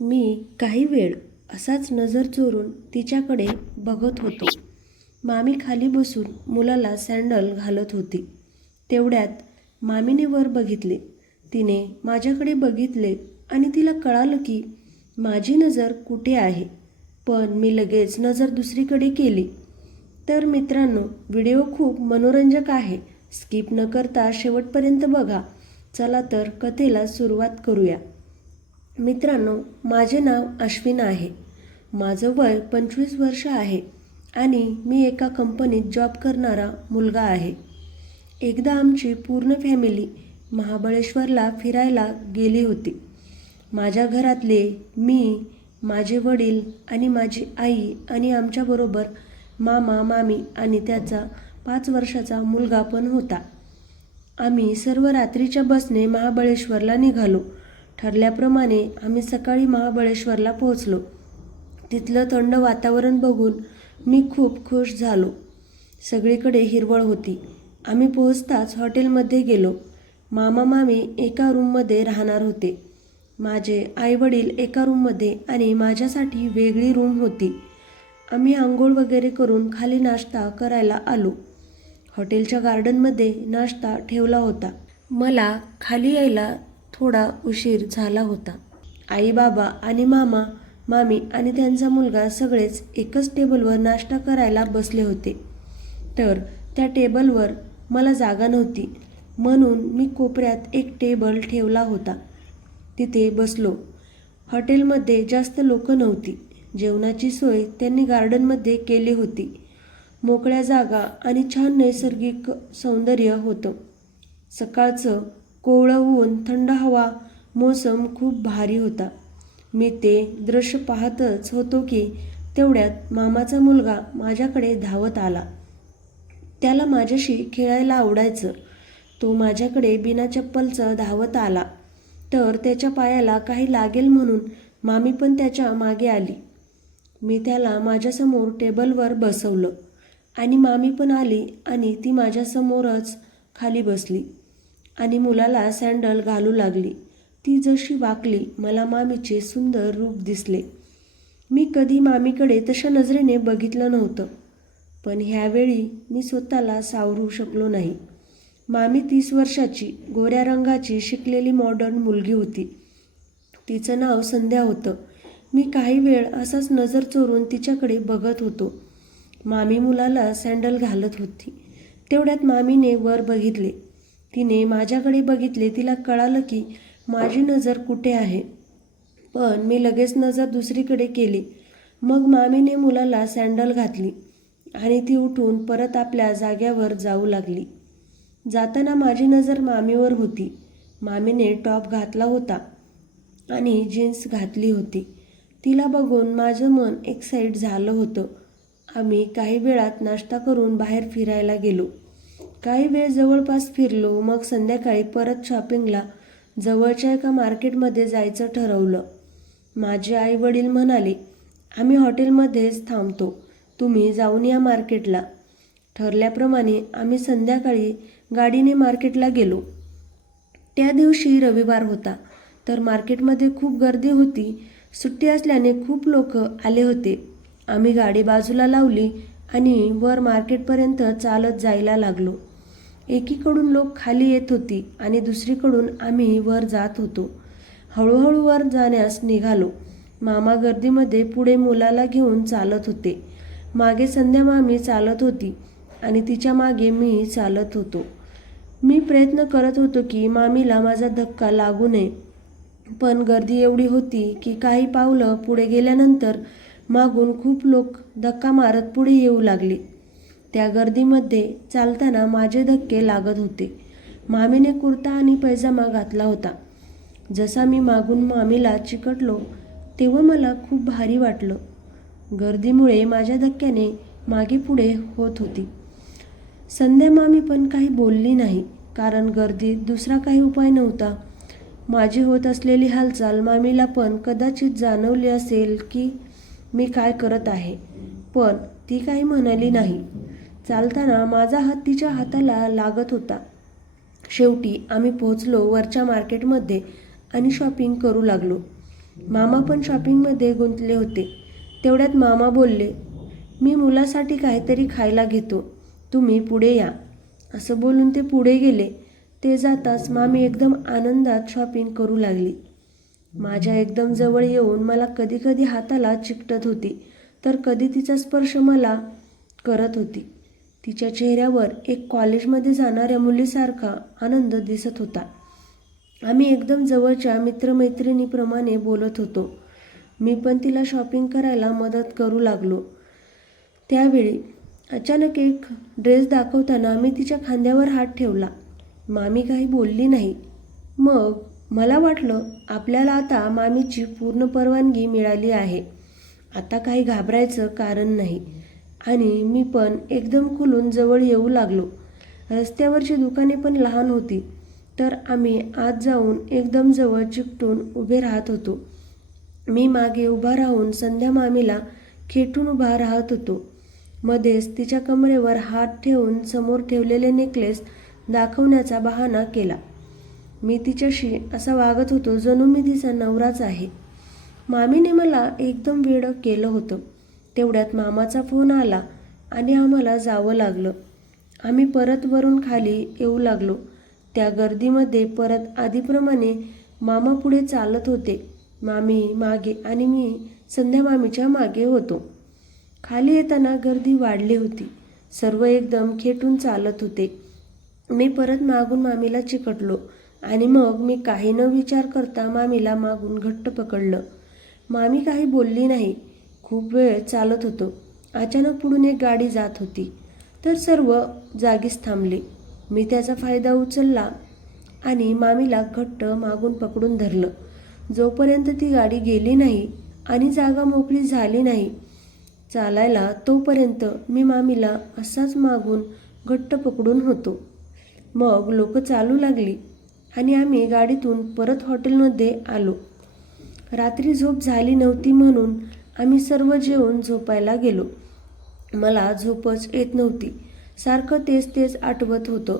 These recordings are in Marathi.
मी काही वेळ असाच नजर चोरून तिच्याकडे बघत होतो. मामी खाली बसून मुलाला सँडल घालत होती. तेवढ्यात मामीने वर बघितले. तिने माझ्याकडे बघितले आणि तिला कळालं की माझी नजर कुठे आहे. पण मी लगेच नजर दुसरीकडे केली. तर मित्रांनो, व्हिडिओ खूप मनोरंजक आहे. स्किप न करता शेवटपर्यंत बघा. चला तर कथेला सुरुवात करूया. मित्रांनो, माझे नाव अश्विन आहे. माझं वय 25 वर्ष आहे आणि मी एका कंपनीत जॉब करणारा मुलगा आहे. एकदा आमची पूर्ण फॅमिली महाबळेश्वरला फिरायला गेली होती. माझ्या घरातले, मी, माझे वडील आणि माझी आई आणि आमच्याबरोबर मामा, मामी आणि त्याचा 5 वर्षाचा मुलगा पण होता. आम्ही सर्व रात्रीच्या बसने महाबळेश्वरला निघालो. ठरल्याप्रमाणे आम्ही सकाळी महाबळेश्वरला पोहोचलो. तिथलं थंड वातावरण बघून मी खूप खुश झालो. सगळीकडे हिरवळ होती. आम्ही पोहोचताच हॉटेलमध्ये गेलो. मामा मामी एका रूममध्ये राहणार होते. माझे आईवडील एका रूममध्ये आणि माझ्यासाठी वेगळी रूम होती. आम्ही आंघोळ वगैरे करून खाली नाश्ता करायला आलो. हॉटेलच्या गार्डनमध्ये नाश्ता ठेवला होता. मला खाली यायला थोडा उशीर झाला होता. आई बाबा आणि मामा मामी आणि त्यांचा मुलगा सगळेच एकच टेबलवर नाश्ता करायला बसले होते. तर त्या टेबलवर मला जागा नव्हती, म्हणून मी कोपऱ्यात एक टेबल ठेवला होता. तिथे बसलो. हॉटेलमध्ये जास्त लोक नव्हती. जेवणाची सोय त्यांनी गार्डनमध्ये केली होती. मोकळ्या जागा आणि छान नैसर्गिक सौंदर्य होतं. सकाळचं कोवळं ऊन, थंड हवा, मोसम खूप भारी होता. मी ते दृश्य पाहतच होतो की तेवढ्यात मामाचा मुलगा माझ्याकडे धावत आला. त्याला माझ्याशी खेळायला आवडायचं. तो माझ्याकडे बिना चप्पलचा धावत आला. तर त्याच्या पायाला काही लागेल म्हणून मामी पण त्याच्या मागे आली. मी त्याला माझ्यासमोर टेबलवर बसवलं आणि मामी पण आली आणि ती माझ्यासमोरच खाली बसली आणि मुलाला सँडल घालू लागली. ती जशी वाकली, मला मामीचे सुंदर रूप दिसले. मी कधी मामीकडे तशा नजरेने बघितलं नव्हतं. पण ह्यावेळी मी स्वतःला सावरू शकलो नाही. मामी 30 वर्षाची, गोऱ्या रंगाची, शिकलेली मॉडर्न मुलगी होती. तिचं नाव संध्या होतं. मी काही वेळ असाच नजर चोरून तिच्याकडे बघत होतो. मामी मुलाला सँडल घालत होती. तेवढ्यात मामीने वर बघितले. तिने माझ्याकडे बघितले. तिला कळालं की माझी नजर कुठे आहे. पण मी लगेच नजर दुसरीकडे केली. मग मामीने मुलाला सँडल घातली आणि ती उठून परत आपल्या जाग्यावर जाऊ लागली. जाताना माझी नजर मामीवर होती. मामीने टॉप घातला होता आणि जीन्स घातली होती. तिला बघून माझं मन एक्साईट झालं होतं. आम्ही काही वेळात नाश्ता करून बाहेर फिरायला गेलो. काही वेळ जवळपास फिरलो. मग संध्याकाळी परत शॉपिंगला जवळच्या एका मार्केटमध्ये जायचं ठरवलं. माझे आई वडील म्हणाले, आम्ही हॉटेलमध्येच थांबतो, तुम्ही जाऊन या मार्केटला. ठरल्याप्रमाणे आम्ही संध्याकाळी गाडीने मार्केटला गेलो. त्या दिवशी रविवार होता. तर मार्केटमध्ये खूप गर्दी होती. सुट्टी असल्याने खूप लोक आले होते. आम्ही गाडी बाजूला लावली आणि वर मार्केटपर्यंत चालत जायला लागलो. एकीकडून लोक खाली येत होती आणि दुसरीकडून आम्ही वर जात होतो. हळूहळू वर जाण्यास निघालो. मामा गर्दीमध्ये पुढे मुलाला घेऊन चालत होते. मागे संध्या मामी चालत होती आणि तिच्या मागे मी चालत होतो. मी प्रयत्न करत होतो की मामीला माझा धक्का लागू नये. पण गर्दी एवढी होती की काही पावलं पुढे गेल्यानंतर मागून खूप लोक धक्का मारत पुढे येऊ लागले. त्या गर्दीमध्ये चालताना माझे धक्के लागत होते. मामीने कुर्ता आणि पैजामा घातला होता. जसा मी मागून मामीला चिकटलो तेव्हा मला खूप भारी वाटलं. गर्दीमुळे माझ्या धक्क्याने मागे पुढे होत होती. संध्या मामी पण काही बोलली नाही, कारण गर्दीत दुसरा काही उपाय नव्हता. माझी होत असलेली हालचाल मामीला पण कदाचित जाणवली असेल की मी काय करत आहे, पण ती काही म्हणाली नाही. चालताना माझा हात तिच्या हाताला लागत होता. शेवटी आम्ही पोहोचलो वरच्या मार्केटमध्ये आणि शॉपिंग करू लागलो. मामा पण शॉपिंगमध्ये गुंतले होते. तेवढ्यात मामा बोलले, मी मुलासाठी काहीतरी खायला घेतो, तुम्ही पुढे या. असं बोलून ते पुढे गेले. ते जाताच मामी एकदम आनंदात शॉपिंग करू लागली. माझ्या एकदम जवळ येऊन मला कधी कधी हाताला चिकटत होती, तर कधी तिचा स्पर्श मला करत होती. तिच्या चेहऱ्यावर एक कॉलेजमध्ये जाणाऱ्या मुलीसारखा आनंद दिसत होता. आम्ही एकदम जवळच्या मित्रमैत्रिणीप्रमाणे बोलत होतो. मी पण तिला शॉपिंग करायला मदत करू लागलो. त्यावेळी अचानक एक ड्रेस दाखवताना मी तिच्या खांद्यावर हात ठेवला. मामी काही बोलली नाही. मग मला वाटलं, आपल्याला आता मामीची पूर्ण परवानगी मिळाली आहे, आता काही घाबरायचं कारण नाही. आणि मी पण एकदम खुलून जवळ येऊ लागलो. रस्त्यावरची दुकाने पण लहान होती, तर आम्ही आत जाऊन एकदम जवळ चिकटून उभे राहत होतो. मी मागे उभा राहून संध्या मामीला खेटून उभा राहत होतो. मध्येच तिच्या कमरेवर हात ठेवून समोर ठेवलेले नेकलेस दाखवण्याचा बहाणा केला. मी तिच्याशी असा वागत होतो जणू मी तिचा नवराच आहे. मामीने मला एकदम वेडं केलं होतं. तेवढ्यात मामाचा फोन आला आणि आम्हाला जावं लागलं. आम्ही परत वरून खाली येऊ लागलो. त्या गर्दीमध्ये परत आधीप्रमाणे मामा पुढे चालत होते, मामी मागे आणि मी संध्या मामीच्या मागे होतो. खाली येताना गर्दी वाढली होती. सर्व एकदम खेटून चालत होते. मी परत मागून मामीला चिकटलो आणि मग मी काही न विचार करता मामीला मागून घट्ट पकडलं. मामी काही बोलली नाही. खूप वेळ चालत होतो. अचानक पुढून एक गाडी जात होती, तर सर्व जागीच थांबले. मी त्याचा फायदा उचलला आणि मामीला घट्ट मागून पकडून धरलं. जोपर्यंत ती गाडी गेली नाही आणि जागा मोकळी झाली नाही चालायला, तोपर्यंत मी मामीला असाच मागून घट्ट पकडून होतो. मग लोक चालू लागली आणि आम्ही गाडीतून परत हॉटेलमध्ये आलो. रात्री झोप झाली नव्हती म्हणून आम्ही सर्व जेवून झोपायला गेलो. मला झोपच येत नव्हती. सारखं तेच तेच आठवत होतं.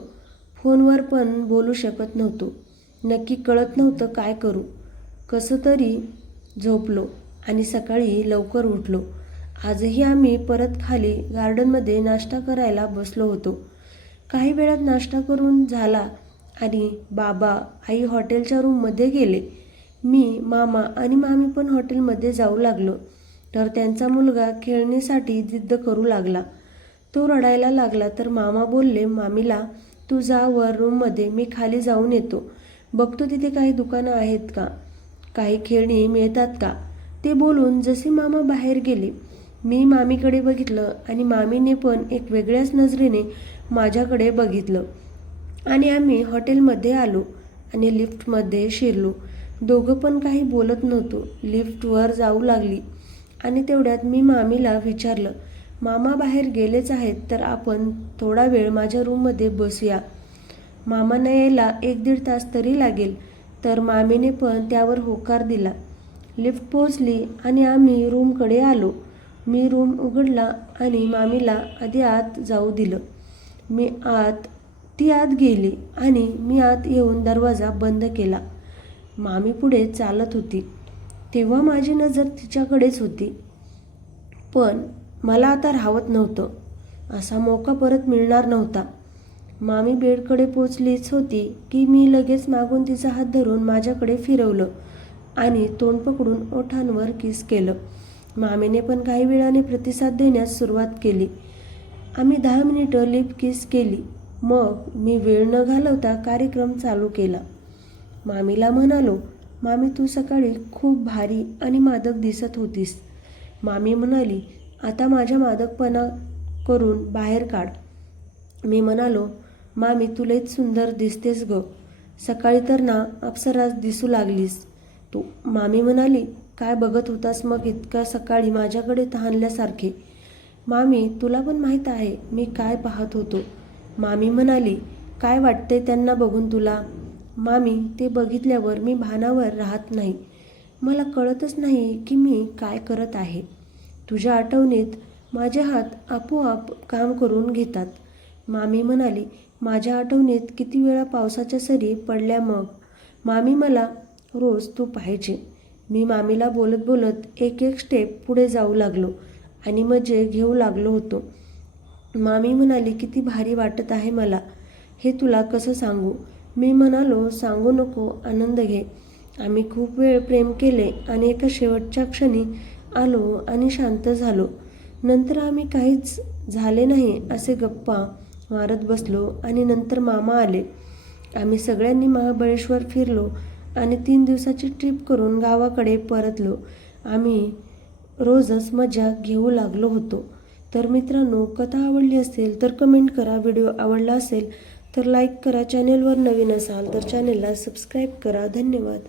फोनवर पण बोलू शकत नव्हतो. नक्की कळत नव्हतं काय करू. कसं तरी झोपलो आणि सकाळी लवकर उठलो. आजही आम्ही परत खाली गार्डनमध्ये नाश्ता करायला बसलो होतो. काही वेळात नाश्ता करून झाला आणि बाबा आई हॉटेलच्या रूममध्ये गेले. मी, मामा आणि मामी पण हॉटेलमध्ये जाऊ लागलो. तर त्यांचा मुलगा खेळणीसाठी जिद्द करू लागला. तो रडायला लागला तर मामा बोलले मामीला, तू जा वर रूममध्ये, मी खाली जाऊन येतो, बघतो तिथे काही दुकानं आहेत का, काही खेळणी मिळतात का. ते बोलून जसे मामा बाहेर गेले, मी मामीकडे बघितलं आणि मामीने पण एक वेगळ्याच नजरेने माझ्याकडे बघितलं. आणि आम्ही हॉटेलमध्ये आलो आणि लिफ्टमध्ये शिरलो. दोघं पण काही बोलत नव्हतो. लिफ्टवर जाऊ लागली आणि तेवढ्यात मी मामीला विचारलं, मामा बाहेर गेलेच आहेत, तर आपण थोडा वेळ माझ्या रूममध्ये बसूया. मामांना यायला 1-1.5 तास तरी लागेल. तर मामीने पण त्यावर होकार दिला. लिफ्ट पोहोचली आणि आम्ही रूमकडे आलो. मी रूम उघडला आणि मामीला आधी आत जाऊ दिलं. ती आत गेली आणि मी आत येऊन दरवाजा बंद केला. मामी पुढे चालत होती. तेव्हा माझी नजर तिच्याकडेच होती. पण मला आता राहवत नव्हतं. असा मौका परत मिळणार नव्हता. मामी बेडकडे पोचलीच होती की मी लगेच मागून तिचा हात धरून माझ्याकडे फिरवलं आणि तोंड पकडून ओठांवर किस केलं. मामीने पण काही वेळाने प्रतिसाद देण्यास सुरुवात केली. आम्ही 10 मिनिटं लिप किस केली. मग मी वेळ न घालवता कार्यक्रम चालू केला. मामीला म्हणालो, मामी तू सकाळी खूप भारी आणि मादक दिसत होतीस. मामी म्हणाली, आता माझ्या मादकपणा करून बाहेर काढ. मी म्हणालो, मामी तू लयच सुंदर दिसतेस ग. सकाळी तर ना अप्सराच दिसू लागलीस तू. मामी म्हणाली, काय बघत होतास मग इतका सकाळी माझ्याकडे तहानल्यासारखे. मामी तुला पण माहीत आहे मी काय पाहत होतो. मामी म्हणाली, काय वाटतंय त्यांना बघून तुला. मामी ते बघितल्यावर मी भानावर राहत नाही. मला कळतच नाही की मी काय करत आहे. तुझ्या आठवणीत माझे हात आपोआप काम करून घेतात. मामी म्हणाली, माझ्या आठवणीत किती वेळा पावसाच्या सरी पडल्या मग. मामी मला रोज तू पाहिजे. मी मामीला बोलत बोलत एक एक स्टेप पुढे जाऊ लागलो आणि मजे घेऊ लागलो होतो. मामी म्हणाली, किती भारी वाटत आहे मला, हे तुला कसं सांगू. मी म्हणालो, सांगू नको, आनंद घे. आम्ही खूप वेळ प्रेम केले आणि एका शेवटच्या क्षणी आलो आणि शांत झालो. नंतर आम्ही काहीच झाले नाही असे गप्पा मारत बसलो आणि नंतर मामा आले. आम्ही सगळ्यांनी महाबळेश्वर फिरलो आणि 3 दिवसाची ट्रिप करून गावाकडे परतलो. आम्ही रोजच मजा घेऊ लागलो होतो. तर मित्रांनो, कथा आवडली असेल तर कमेंट करा. व्हिडिओ आवडला असेल तर लाईक करा. चॅनेलवर नवीन असाल तर चॅनेलला सबस्क्राईब करा. धन्यवाद.